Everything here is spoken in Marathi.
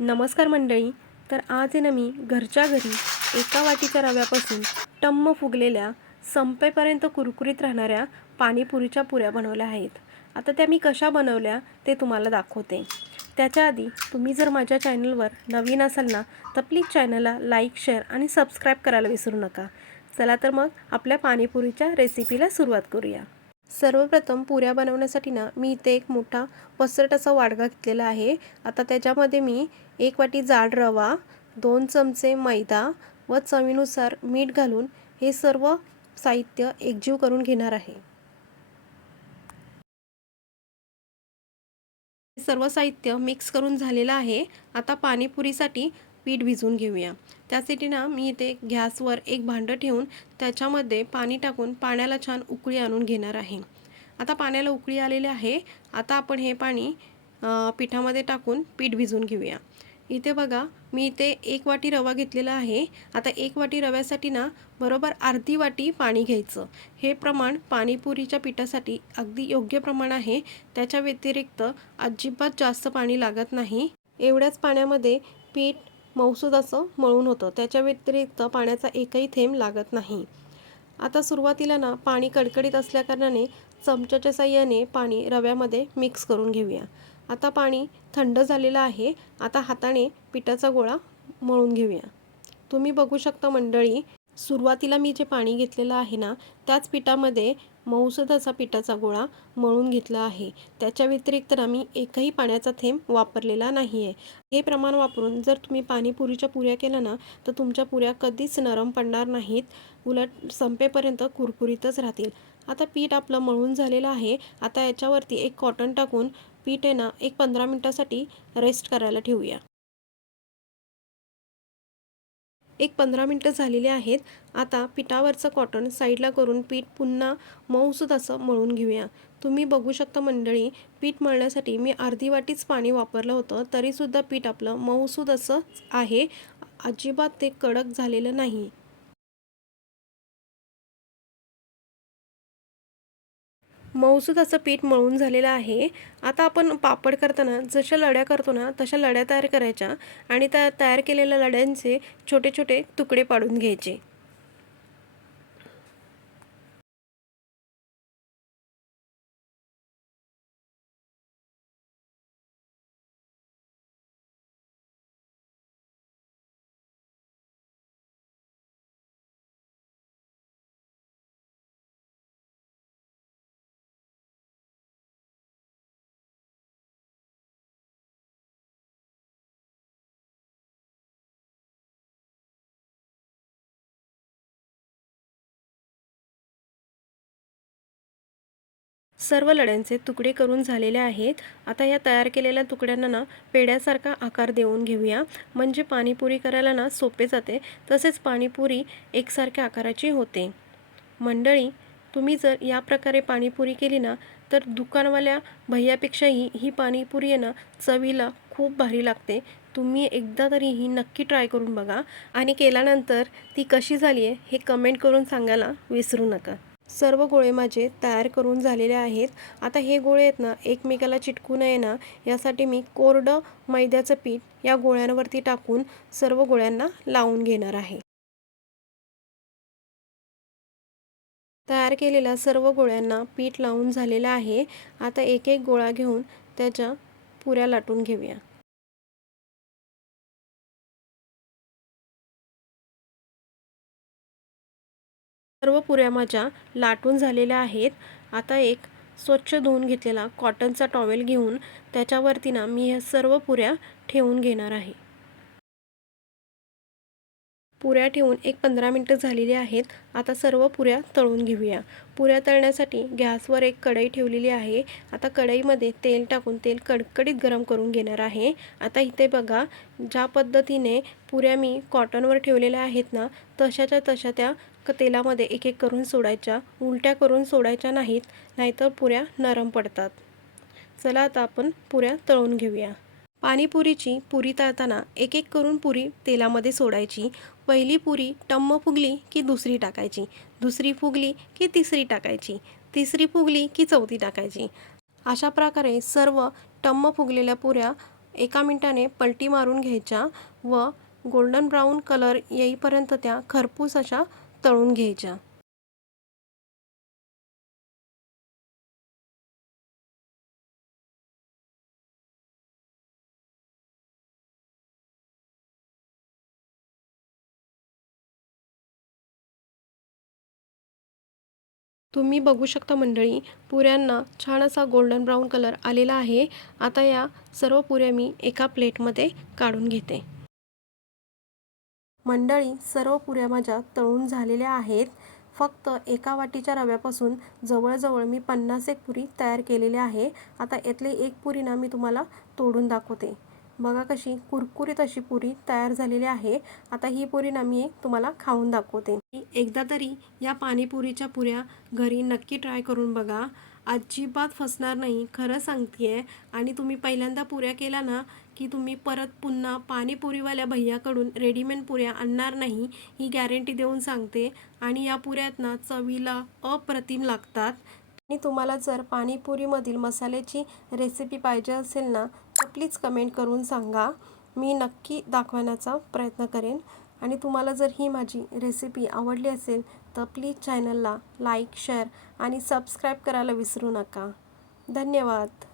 नमस्कार मंडळी. तर आज आहे ना मी घरच्या घरी एका वाटीच्या रव्यापासून टम्म फुगलेल्या संपेपर्यंत कुरकुरीत राहणाऱ्या पाणीपुरीच्या पुऱ्या बनवल्या आहेत. आता त्या मी कशा बनवल्या ते तुम्हाला दाखवते. त्याच्या आधी तुम्ही जर माझ्या चॅनलवर नवीन असाल ना तर प्लीज चॅनलला लाईक, शेअर आणि सबस्क्राईब करायला विसरू नका. चला तर मग आपल्या पाणीपुरीच्या रेसिपीला सुरुवात करूया. सर्वप्रथम पुऱ्या बनवण्यासाठी ना मी इथे एक मोठा पसरट असा वाडगा घेतलेला आहे. आता त्याच्यामध्ये मी 1 वाटी जाड रवा, 2 चमचे मैदा व चवीनुसार मीठ घालून हे सर्व साहित्य एकजीव करून घेणार आहे. सर्व साहित्य मिक्स करून झालेलं आहे. आता पाणीपुरीसाठी पीठ भिजवून घेऊया. त्यासाठी ना मी इथे गॅसवर एक भांडं ठेवून त्याच्यामध्ये पाणी टाकून पाण्याला छान उकळी आणून घेणार आहे. आता पाण्याला उकळी आलेली आहे. आता आपण हे पाणी पिठामध्ये टाकून पीठ भिजवून घेऊया. इथे बघा मी इथे 1 वाटी रवा घेतलेला आहे. आता 1 वाटी रव्यासाठी ना बरोबर अर्धी वाटी पाणी घ्यायचं. हे प्रमाण पाणीपुरीच्या पिठासाठी अगदी योग्य प्रमाण आहे. त्याच्या व्यतिरिक्त अजिबात जास्त पाणी लागत नाही. एवढ्याच पाण्यामध्ये पीठ मऊसूद असं मळून होतं. त्याच्या व्यतिरिक्त पाण्याचा एकही थेंब लागत नाही. आता सुरुवातीला ना पाणी कडकडीत असल्याकारणाने चमच्याच्या साहाय्याने पाणी रव्यामध्ये मिक्स करून घेऊया. आता पाणी थंड झालेलं आहे. आता हाताने पिठाचा गोळा मळून घेऊया. तुम्ही बघू शकता मंडळी, सुरुवातीला मी जे पाणी घेतलेलं आहे ना त्याच पिठामध्ये मऊसूद असा पिठाचा गोळा मळून घेतला आहे. त्याच्या व्यतिरिक्त ना मी एकही पाण्याचा थेंब वापरलेला नाही आहे. हे प्रमाण वापरून जर तुम्ही पाणीपुरीच्या पुऱ्या केल्या ना तर तुमच्या पुऱ्या कधीच नरम पडणार नाहीत, उलट संपेपर्यंत कुरकुरीतच राहतील. आता पीठ आपलं मळून झालेलं आहे. आता याच्यावरती एक कॉटन टाकून पीठ आहे ना एक 15 मिनिटासाठी रेस्ट करायला ठेवूया. एक 15 मिनिटं झालेली आहेत. आता पिठावरचं कॉटन साईडला करून पीठ पुन्हा मऊसूद असं मळून घेऊया. तुम्ही बघू शकता मंडळी, पीठ मळण्यासाठी मी अर्धी वाटीच पाणी वापरलं होतं, तरीसुद्धा पीठ आपलं मऊसूद असं आहे. अजिबात ते कडक झालेलं नाही. मऊसूद असं पीठ मळून झालेलं आहे. आता आपण पापड करताना जशा लड्या करतो ना तशा लड्या तयार करायच्या आणि त्या तयार केलेल्या लड्यांचे छोटे छोटे तुकडे पाडून घ्यायचे. सर्व लड्यांचे तुकडे करून झालेले आहेत. आता या तयार केलेल्या तुकड्यांना ना पेड्यासारखा आकार देऊन घेऊया, म्हणजे पाणीपुरी करायला ना सोपे जाते. तसेच पाणीपुरी एकसारख्या आकाराची होते. मंडळी, तुम्ही जर या प्रकारे पाणीपुरी केली ना तर दुकानवाल्या भैयापेक्षाही ही पाणीपुरी आहे ना चवीला खूप भारी लागते. तुम्ही एकदा तरी ही नक्की ट्राय करून बघा आणि केल्यानंतर ती कशी झाली आहे हे कमेंट करून सांगायला विसरू नका. सर्व गोळे माझे तयार करून झालेले आहेत. आता हे गोळे आहेत ना एकमेकाला चिटकू नये ना यासाठी मी कोरडं मैद्याचं पीठ या गोळ्यांवरती टाकून सर्व गोळ्यांना लावून घेणार आहे. तयार केलेल्या सर्व गोळ्यांना पीठ लावून झालेलं आहे. आता एक एक गोळा घेऊन त्याच्या पुऱ्या लाटून घेऊया. सर्व पुऱ्या माझ्या लाटून झालेल्या आहेत. आता एक स्वच्छ धुवून घेतलेला कॉटनचा टॉवेल घेऊन त्याच्यावरती ना मी ह्या सर्व पुऱ्या ठेवून घेणार आहे. पुऱ्या ठेवून एक 15 मिनिटं झालेली आहेत. आता सर्व पुऱ्या तळून घेऊया. पुऱ्या तळण्यासाठी गॅसवर एक कढई ठेवलेली आहे. आता कढईमध्ये तेल टाकून तेल कडकडीत गरम करून घेणार आहे. आता इथे बघा, ज्या पद्धतीने पुऱ्या मी कॉटनवर ठेवलेल्या आहेत ना तशाच्या तशा त्या तेलामध्ये एक एक करून सोडायच्या. उलट्या करून सोडायच्या नाहीत, नाहीतर पुऱ्या नरम पडतात. चला आता आपण पुऱ्या तळून घेऊया. पाणीपुरीची पुरी तळताना एक एक करून पुरी तेलामध्ये सोडायची. पहिली पुरी टम्म फुगली की दुसरी टाकायची, दुसरी फुगली की तिसरी टाकायची, तिसरी फुगली की चौथी टाकायची. अशा प्रकारे सर्व टम्म फुगलेल्या पुऱ्या 1 मिनिटाने पलटी मारून घ्यायच्या व गोल्डन ब्राऊन कलर येईपर्यंत त्या खरपूस अशा तळून घ्यायच्या. तुम्ही बघू शकता मंडळी, पुऱ्यांना छान असा गोल्डन ब्राऊन कलर आलेला आहे. आता या सर्व पुऱ्या मी एका प्लेटमध्ये काढून घेते. मंडळी, सर्व पुऱ्या माझ्या तळून झालेल्या आहेत. फक्त एका वाटीच्या रव्यापासून जवळजवळ मी 50 एक पुरी तयार केलेल्या आहे. आता यातली एक पुरी ना मी तुम्हाला तोडून दाखवते. बघा कशी कुरकुरीत अशी पुरी तयार झालेली आहे. आता ही पुरी ना मी तुम्हाला खाऊन दाखवते. एकदा तरी या पाणीपुरीच्या पुऱ्या घरी नक्की ट्राय करून बघा. अजिबात फसणार नाही, खरं सांगतेय. आणि तुम्ही पहिल्यांदा पुऱ्या केल्या ना की तुम्ही परत पुन्हा पाणीपुरीवाल्या भैयाकडून रेडीमेड पुऱ्या आणणार नाही, ही गॅरंटी देऊन सांगते. आणि या पुऱ्यात ना चवीला अप्रतिम लागतात. आणि तुम्हाला जर पाणीपुरीमधील मसाल्याची रेसिपी पाहिजे असेल ना तर प्लीज कमेंट करून सांगा. मी नक्की दाखवण्याचा प्रयत्न करेन. आणि तुम्हाला जर ही माझी रेसिपी आवडली असेल तर प्लीज चॅनलला लाईक, शेअर आणि सबस्क्राईब करायला विसरू नका. धन्यवाद.